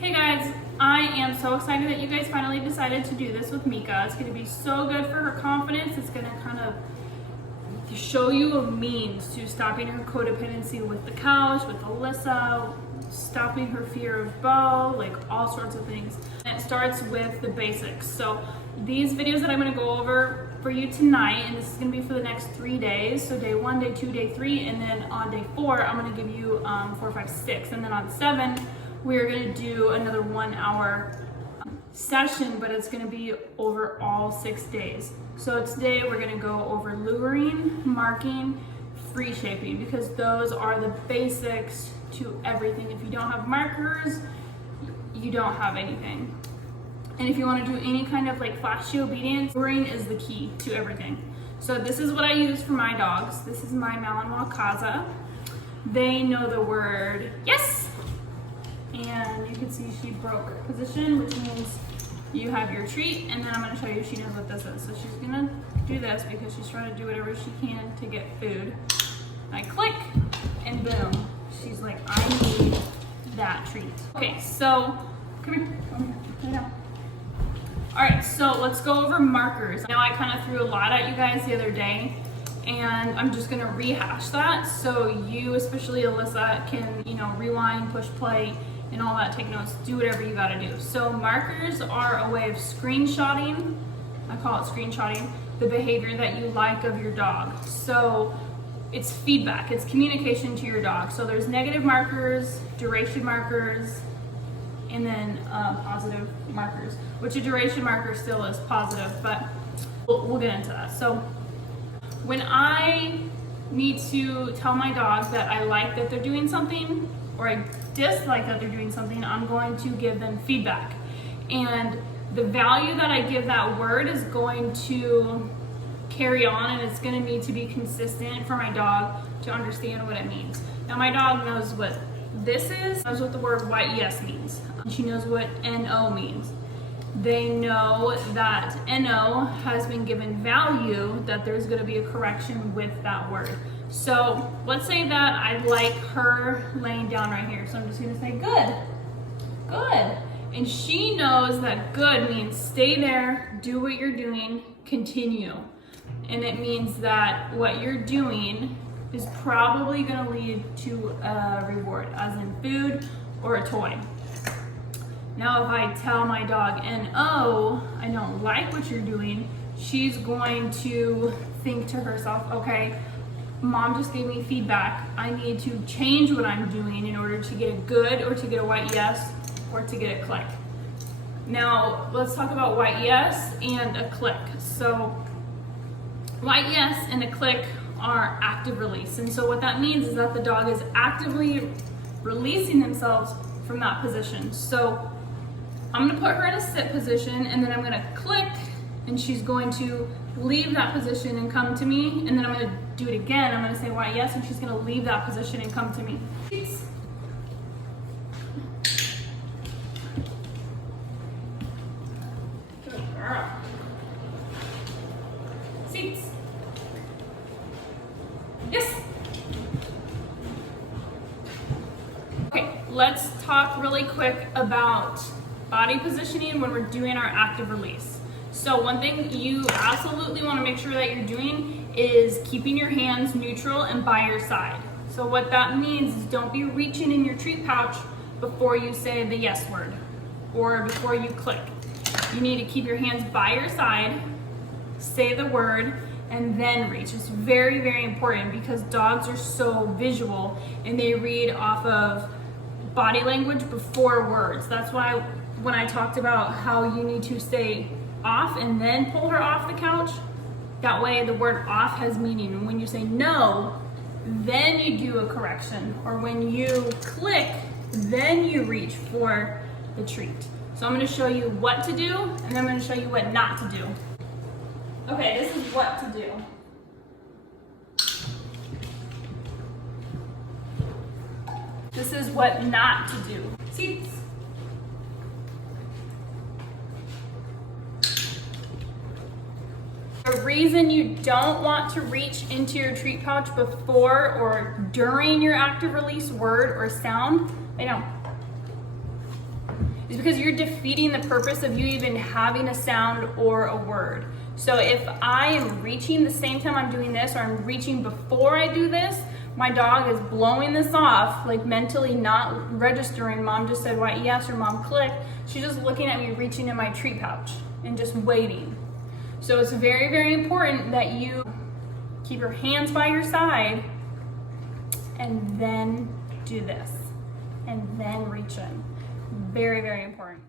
Hey guys, I am so excited that you guys finally decided to do this with Mika. It's going to be so good for her confidence. It's going to kind of show you a means to stopping her codependency with the couch, with Alyssa, stopping her fear of Bo, like all sorts of things. And it starts with the basics. So these videos that I'm going to go over for you tonight, and this is going to be for the next 3 days. So day 1, day 2, day 3, and then on day 4, I'm going to give you 4, 5, 6, and then on 7, we're going to do another 1 hour session, but it's going to be over all 6 days. So today we're going to go over luring, marking, free shaping, because those are the basics to everything. If you don't have markers, you don't have anything. And if you want to do any kind of like flashy obedience, luring is the key to everything. So this is what I use for my dogs. This is my Malinois Kaza. They know the word yes. And you can see she broke position, which means you have your treat, and then I'm going to show you she knows what this is. So she's going to do this because she's trying to do whatever she can to get food. I click, and boom, she's like, I need that treat. Okay, so come here, lay down. All right, so let's go over markers. Now I kind of threw a lot at you guys the other day, and I'm just going to rehash that so you, especially Alyssa, can, rewind, push play, and all that, take notes, do whatever you gotta do. So markers are a way of screenshotting, I call it screenshotting, the behavior that you like of your dog. So it's feedback, it's communication to your dog. So there's negative markers, duration markers, and then positive markers, which a duration marker still is positive, but we'll get into that. So when I need to tell my dog that I like that they're doing something, or I dislike that they're doing something, I'm going to give them feedback. And the value that I give that word is going to carry on, and it's going to need to be consistent for my dog to understand what it means. Now my dog knows what this is, knows what the word yes means. She knows what NO means. They know that NO has been given value, that there's going to be a correction with that word. So let's say that I like her laying down right here. So I'm just going to say good, good. And she knows that good means stay there, do what you're doing, continue. And it means that what you're doing is probably going to lead to a reward, as in food or a toy. Now, if I tell my dog NO, I don't like what you're doing, she's going to think to herself, okay, Mom just gave me feedback. I need to change what I'm doing in order to get a good, or to get a white yes, or to get a click. Now, let's talk about white yes and a click. So, white yes and a click are active release. And so what that means is that the dog is actively releasing themselves from that position. So I'm going to put her in a sit position, and then I'm going to click, and she's going to leave that position and come to me, and then I'm going to do it again. I'm going to say white yes, and she's going to leave that position and come to me. Seats. Good girl. Seats. Yes. Okay, let's talk really quick about body positioning when we're doing our active release. So one thing you absolutely want to make sure that you're doing is keeping your hands neutral and by your side. So what that means is don't be reaching in your treat pouch before you say the yes word or before you click. You need to keep your hands by your side, say the word, and then reach. It's very, very important because dogs are so visual and they read off of body language before words. That's why when I talked about how you need to stay off and then pull her off the couch, that way the word off has meaning. And when you say no, then you do a correction. Or when you click, then you reach for the treat. So I'm going to show you what to do, and then I'm going to show you what not to do. Okay, this is what to do. This is what not to do. Seats. The reason you don't want to reach into your treat pouch before or during your active release word or sound, lay down, is because you're defeating the purpose of you even having a sound or a word. So if I am reaching the same time I'm doing this, or I'm reaching before I do this, my dog is blowing this off, like mentally not registering, mom just said yes or mom clicked. She's just looking at me reaching in my treat pouch and just waiting. So it's very, very important that you keep your hands by your side and then do this and then reach in. Very, very important.